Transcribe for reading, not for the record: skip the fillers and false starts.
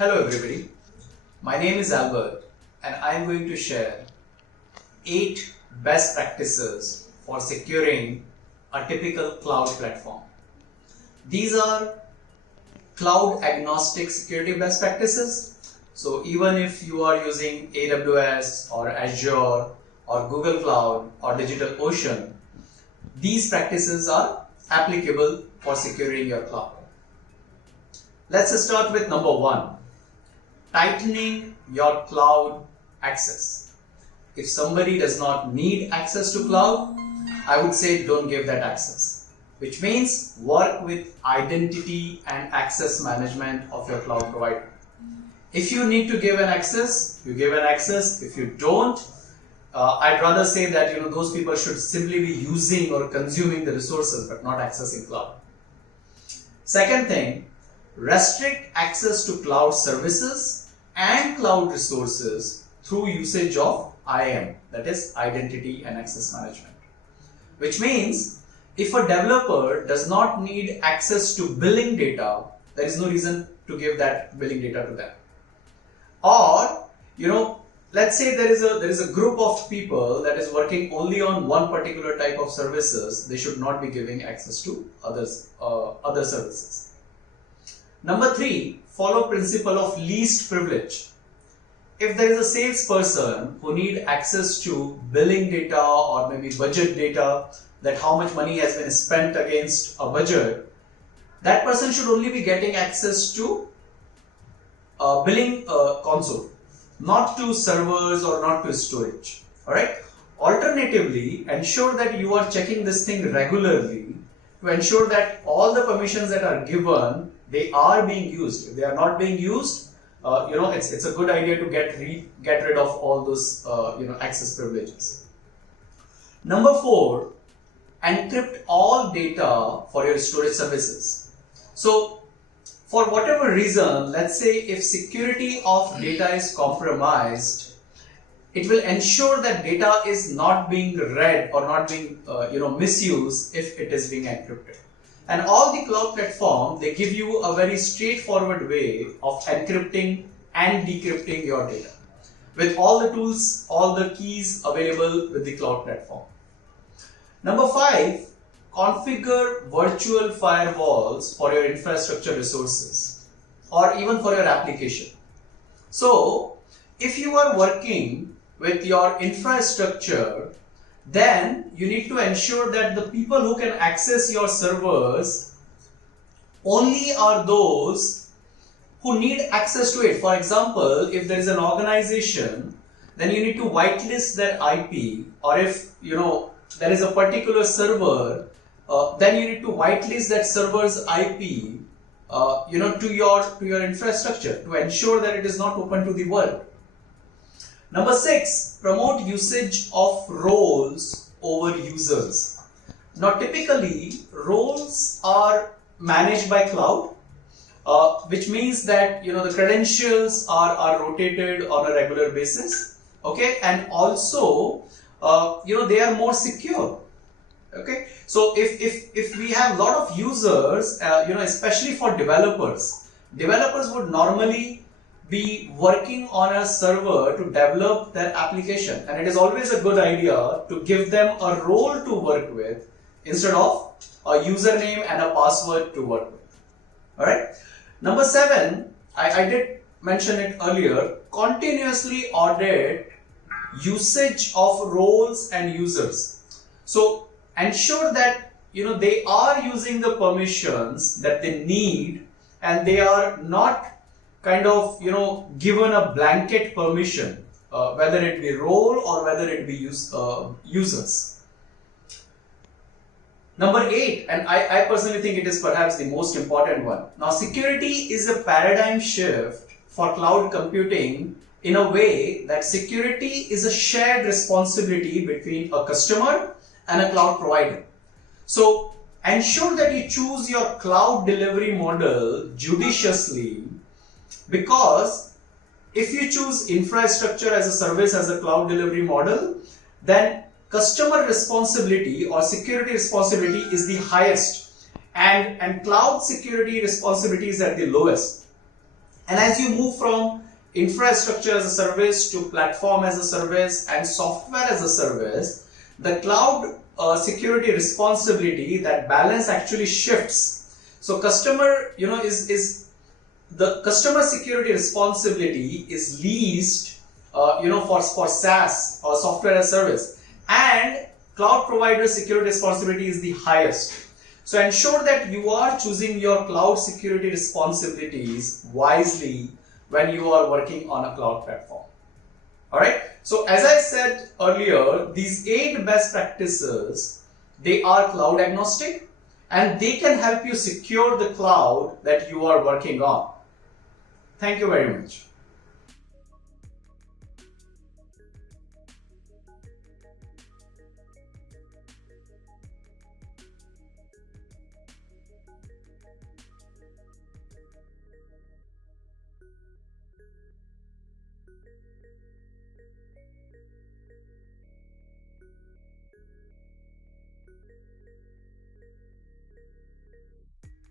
Hello everybody, my name is Albert and I am going to share 8 best practices for securing a typical cloud platform. These are cloud agnostic security best practices. So even if you are using AWS or Azure or Google Cloud or DigitalOcean, these practices are applicable for securing your cloud. Let's start with number 1. Tightening your cloud access. If somebody does not need access to cloud, I would say don't give that access. Which means work with identity and access management of your cloud provider. If you need to give an access, you give an access. If you don't, I'd rather say that those people should simply be using or consuming the resources but not accessing cloud. Second thing, restrict access to cloud services and cloud resources through usage of IAM, that is Identity and Access Management. Which means if a developer does not need access to billing data, there is no reason to give that billing data to them. Or, let's say there is a group of people that is working only on one particular type of services, they should not be giving access to other services. Number 3, follow principle of least privilege. If there is a salesperson who need access to billing data or maybe budget data, that how much money has been spent against a budget, that person should only be getting access to a billing console, not to servers or not to storage. Alright. Alternatively, ensure that you are checking this thing regularly to ensure that all the permissions that are given, they are being used. If they are not being used, it's a good idea to get rid of all those access privileges. Number 4, encrypt all data for your storage services. So for whatever reason, let's say if security of data is compromised, it will ensure that data is not being read or not being misused if it is being encrypted. And all the cloud platforms, they give you a very straightforward way of encrypting and decrypting your data with all the tools, all the keys available with the cloud platform. Number 5, configure virtual firewalls for your infrastructure resources or even for your application. So, if you are working with your infrastructure, then you need to ensure that the people who can access your servers only are those who need access to it. For example, if there is an organization, then you need to whitelist their IP, or if there is a particular server, then you need to whitelist that server's IP to your infrastructure to ensure that it is not open to the world. Number 6, promote usage of roles over users. Now typically roles are managed by cloud, which means that the credentials are rotated on a regular basis, okay, and also they are more secure. Okay, so if we have a lot of users, especially for developers would normally be working on a server to develop their application, and it is always a good idea to give them a role to work with instead of a username and a password to work with. Alright. Number 7, I did mention it earlier, continuously audit usage of roles and users. So ensure that they are using the permissions that they need and they are not kind of given a blanket permission, whether it be role or whether it be users. Number 8, and I personally think it is perhaps the most important one. Now security is a paradigm shift for cloud computing in a way that security is a shared responsibility between a customer and a cloud provider. So ensure that you choose your cloud delivery model judiciously, because if you choose infrastructure as a service as a cloud delivery model, then customer responsibility or security responsibility is the highest and cloud security responsibility is at the lowest. And as you move from infrastructure as a service to platform as a service and software as a service, the cloud security responsibility, that balance actually shifts. So customer, is the customer security responsibility is least, for SaaS or software as a service, and cloud provider security responsibility is the highest. So ensure that you are choosing your cloud security responsibilities wisely when you are working on a cloud platform. Alright, so as I said earlier, these 8 best practices, they are cloud agnostic and they can help you secure the cloud that you are working on. Thank you very much.